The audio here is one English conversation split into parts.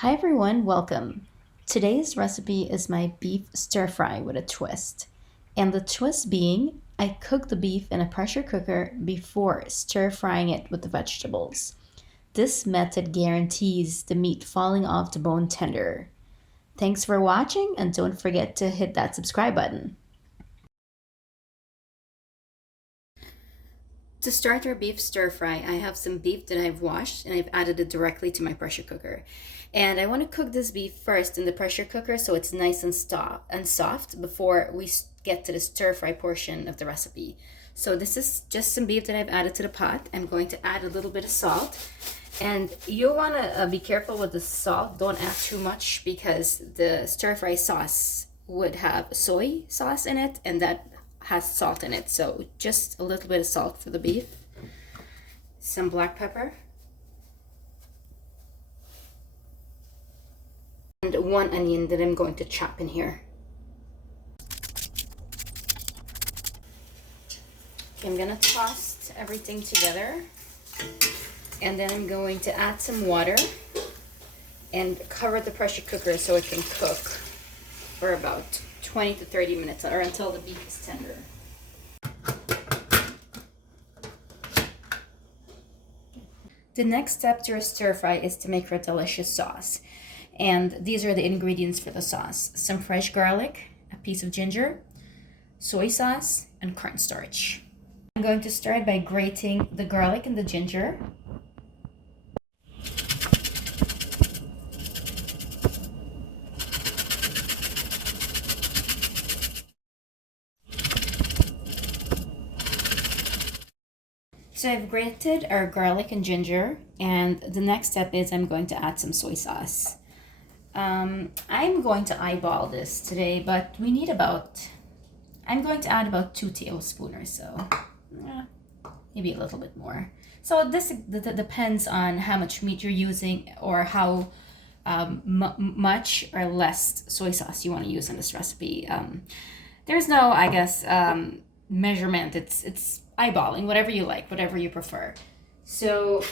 Hi everyone, welcome. Today's recipe is my beef stir fry with a twist. And the twist being, I cook the beef in a pressure cooker before stir frying it with the vegetables. This method guarantees the meat falling off the bone tender. Thanks for watching and don't forget to hit that subscribe button. To start our beef stir fry, I have some beef that I've washed and I've added it directly to my pressure cooker. And I want to cook this beef first in the pressure cooker so it's nice and soft before we get to the stir fry portion of the recipe. So this is just some beef that I've added to the pot. I'm going to add a little bit of salt. And you'll want to be careful with the salt. Don't add too much because the stir fry sauce would have soy sauce in it, and that has salt in it. So just a little bit of salt for the beef, some black pepper, and one onion that I'm going to chop in here. Okay, I'm gonna toss everything together, and then I'm going to add some water and cover the pressure cooker so it can cook for about 20 to 30 minutes or until the beef is tender. The next step to a stir fry is to make a delicious sauce. And these are the ingredients for the sauce: some fresh garlic, a piece of ginger, soy sauce, and cornstarch. I'm going to start by grating the garlic and the ginger. So I've grated our garlic and ginger, and the next step is I'm going to add some soy sauce. I'm going to eyeball this today, but I'm going to add about 2 tablespoons or so. Maybe a little bit more. So this depends on how much meat you're using or how much or less soy sauce you want to use in this recipe. There's no, I guess, measurement. It's eyeballing, whatever you like, whatever you prefer. So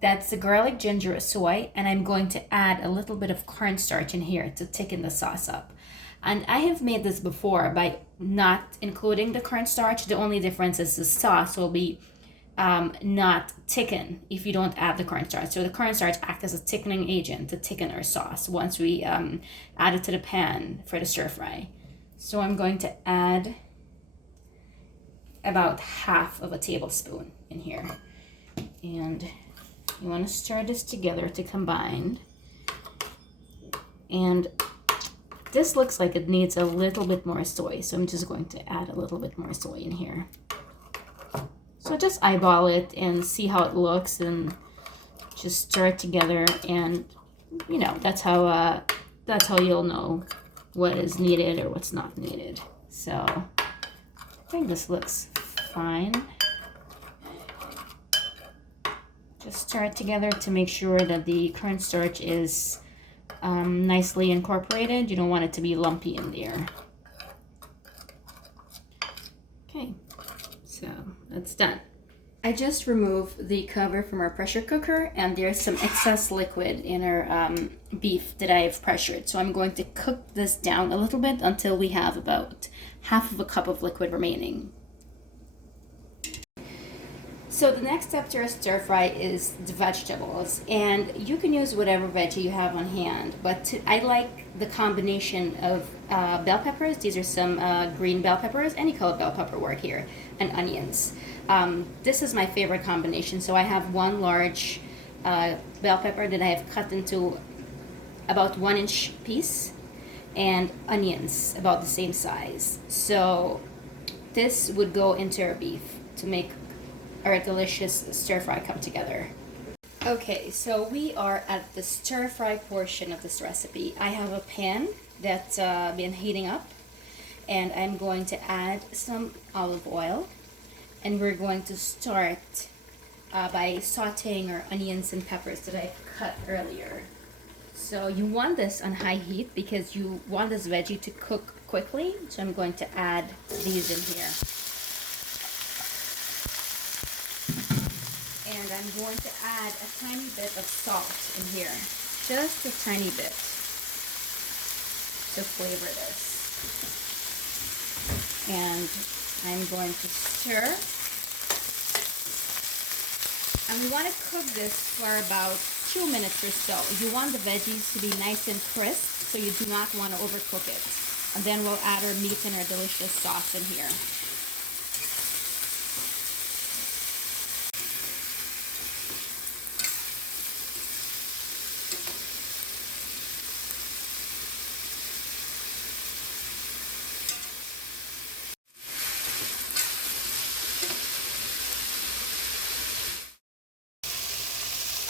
that's the garlic, ginger, soy, and I'm going to add a little bit of cornstarch in here to thicken the sauce up. And I have made this before by not including the cornstarch. The only difference is the sauce will be not thicken if you don't add the cornstarch. So the cornstarch acts as a thickening agent to thicken our sauce once we add it to the pan for the stir fry. So I'm going to add about half of a tablespoon in here. And you want to stir this together to combine. And this looks like it needs a little bit more soy, so I'm just going to add a little bit more soy in here. So just eyeball it and see how it looks and just stir it together, and you know, that's how you'll know what is needed or what's not needed. So I think this looks fine. Just stir it together to make sure that the cornstarch is nicely incorporated. You don't want it to be lumpy in there. Okay, so that's done. I just removed the cover from our pressure cooker, and there's some excess liquid in our beef that I've pressured. So I'm going to cook this down a little bit until we have about half of a cup of liquid remaining. So the next step to our stir fry is the vegetables, and you can use whatever veggie you have on hand, but I like the combination of bell peppers. These are some green bell peppers, any color bell pepper work here, and onions. This is my favorite combination. So I have one large bell pepper that I have cut into about 1-inch piece, and onions about the same size. So this would go into our beef to make our delicious stir fry come together. Okay, so we are at the stir fry portion of this recipe. I have a pan that's been heating up, and I'm going to add some olive oil, and we're going to start by sauteing our onions and peppers that I cut earlier. So you want this on high heat because you want this veggie to cook quickly. So I'm going to add these in here. And I'm going to add a tiny bit of salt in here. Just a tiny bit to flavor this. And I'm going to stir. And we want to cook this for about 2 minutes or so. You want the veggies to be nice and crisp, so you do not want to overcook it. And then we'll add our meat and our delicious sauce in here.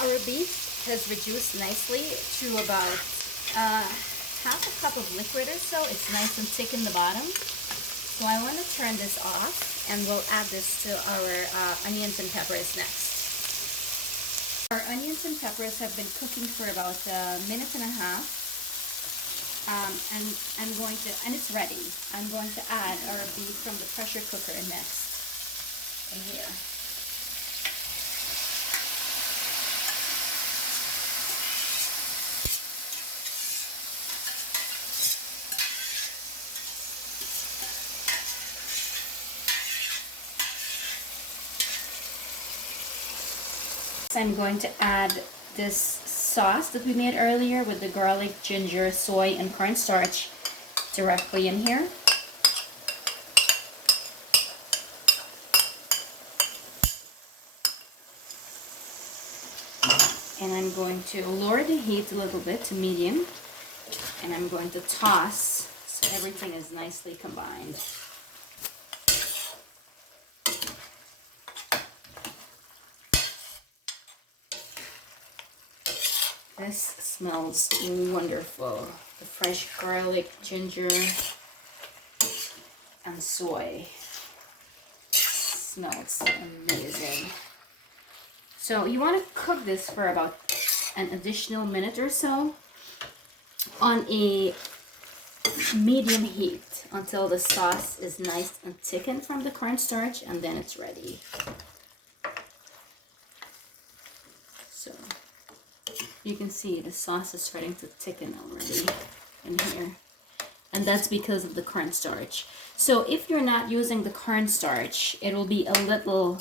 Our beef has reduced nicely to about half a cup of liquid or so. It's nice and thick in the bottom. So I want to turn this off, and we'll add this to our onions and peppers next. Our onions and peppers have been cooking for about a minute and a half. And it's ready. I'm going to add our beef from the pressure cooker next in here. I'm going to add this sauce that we made earlier with the garlic, ginger, soy, and cornstarch directly in here. And I'm going to lower the heat a little bit to medium, and I'm going to toss so everything is nicely combined. This smells wonderful. The fresh garlic, ginger, and soy. Smells amazing. So you want to cook this for about an additional minute or so on a medium heat until the sauce is nice and thickened from the cornstarch, and then it's ready. So you can see the sauce is starting to thicken already in here. And that's because of the cornstarch. So if you're not using the cornstarch, it will be a little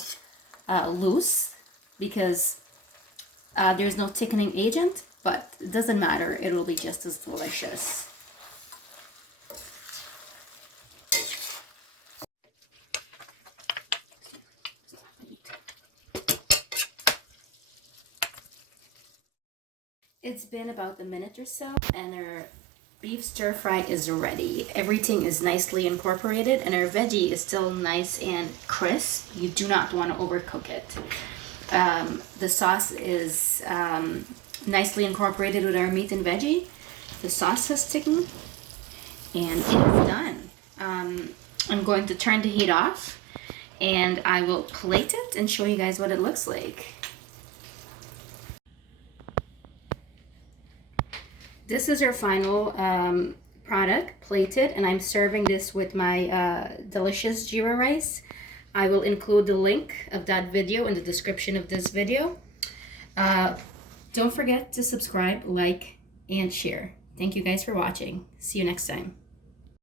loose because there's no thickening agent, but it doesn't matter. It will be just as delicious. It's been about a minute or so, and our beef stir fry is ready. Everything is nicely incorporated, and our veggie is still nice and crisp. You do not want to overcook it. The sauce is nicely incorporated with our meat and veggie. The sauce has thickened, and it is done. I'm going to turn the heat off, and I will plate it and show you guys what it looks like. This is our final product, plated, and I'm serving this with my delicious jeera rice. I will include the link of that video in the description of this video. Don't forget to subscribe, like, and share. Thank you guys for watching. See you next time.